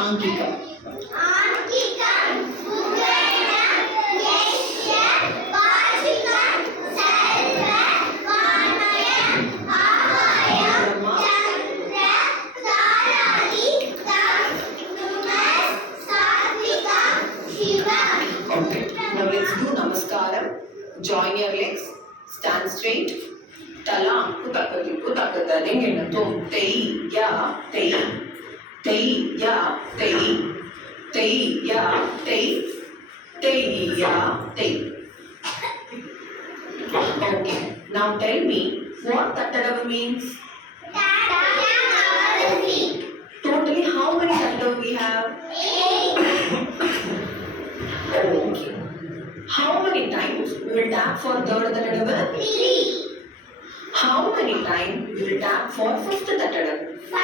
Ankika. Okay. Now let's do Namaskaram. Join your legs. Stand straight. Tala kutakati kutakatadi ennatum. Tei ya tei. Tei ya tei. Tei ya tei. Tei ya tei. Okay. Now tell me what Tattadavu means. Totally how many Tattadavu we have? Okay. How many times we will tap for third Tattadavu? 3. How many times we will tap for fifth Tattadavu? 5.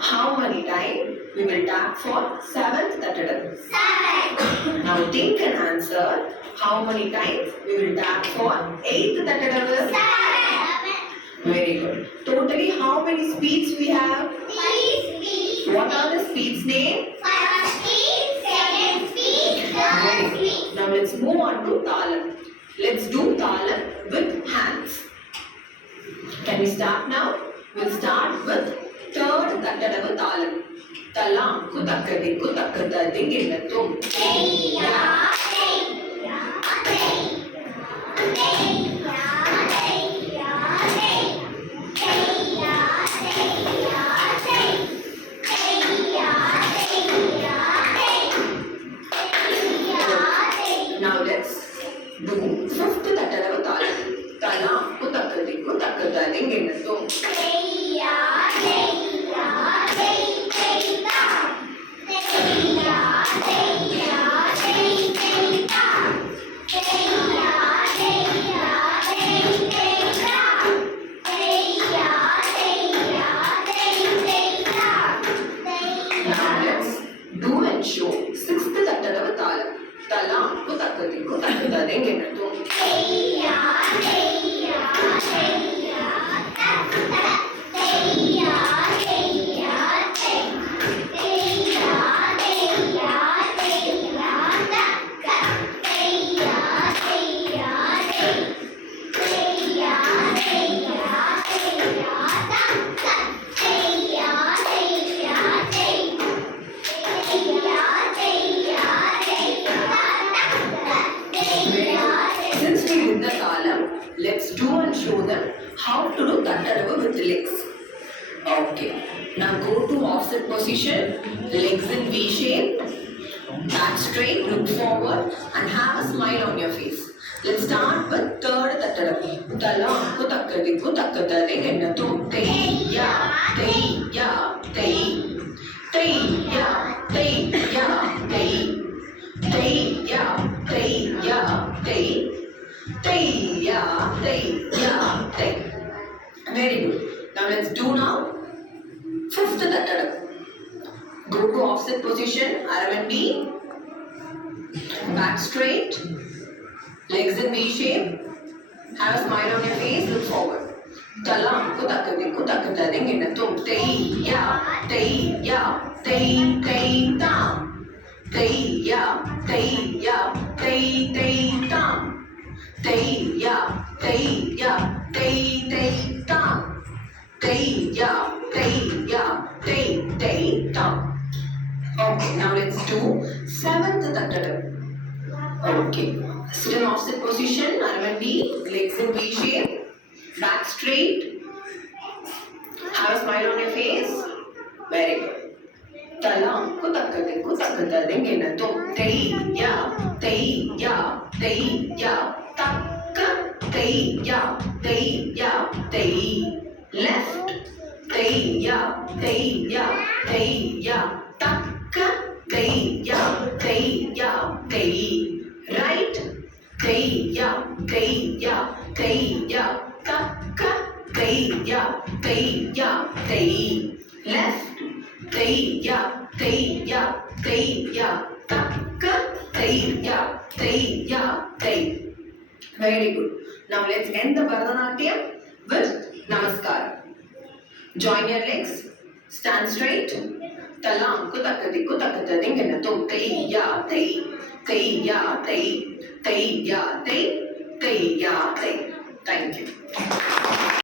How many times we will tap for seventh Tattadavu? 7. Now think and answer. How many times we will tap for eighth Tattadavu? 7. Very good. Totally how many speeds we have? 3 speed. What are the speeds name? First speed, second speed, third Very good. speed. Now let's move on to Talam. Let's do Talam with hands. Can we start now? We'll start with third Tattadavu Talam. Talam kutakadi kutakatadi ennatum. Teiya, teiya, teiya, teiya, teiya, teiya, teiya, teiya, teiya, teiya, teiya. Now let's do fifth Tattadavu Talam. Talam kutakadi kutakatadi ennatum. Teiya, teiya, teiya, teiya, teiya, teiya, teiya, teiya, teiya, Now let's do and show sixth Tattadavu Talam. Talam kutakadi kutakatadi ennatum. teiya, teiya, teiya, teiya, teiya, teiya, teiya, teiya, teiya, teiya, teiya, Since we did the Talam, let's do and show them how to do Tattadavu with legs. Okay. Now go to offset position, legs in V shape, back straight, look forward and have a smile on your face. Let's start with third Tattadavu. Talam kutakadi kutakatadi ennatum. Teiya, teiya, tei. Teiya, teiya, tei. Teiya, teiya, tei. Teiya, teiya, tei. Very good. Now let's do now fifth Tattadavu. Go to offset position, arm and knee. Back straight. Legs in V shape. Have a smile on your face. Look forward. Talam kutakadi kutakatadi ennatum. Teiya, teiya, tei, tei, tam. Teiya, teiya, tei, tei, tam. Teiya, teiya, tei, tei, tam. Teiya, teiya, tei, tei, tam. Okay, now let's do seventh Tattadavu. Okay, sit in offset position, arm and knee, legs in V shape, back straight. Have a smile on your face. Very good. Talam kutakadi kutakatadi ennatum. Teiya, teiya, teiya, takka. Teiya, teiya, tei. Left. Teiya, teiya, teiya, takka. Teiya, teiya, tei. Right. Teiya, teiya, teiya, takka. Teiya, teiya, tei. Left. Teiya, teiya, teiya, takka. Teiya, teiya, tei. Very good. Now let's end the Bharatanatyam with Namaskar. Join your legs. Stand straight. ತಲಾಂಕು ತಕ್ಕದಿಕ್ಕು ತಕ್ಕದಿಂಗೆನತು ತೈಯ ತೈ ತೈಯ ತೈ ತೈಯ ತೈ ತೈಯ ತೈ. Thank you.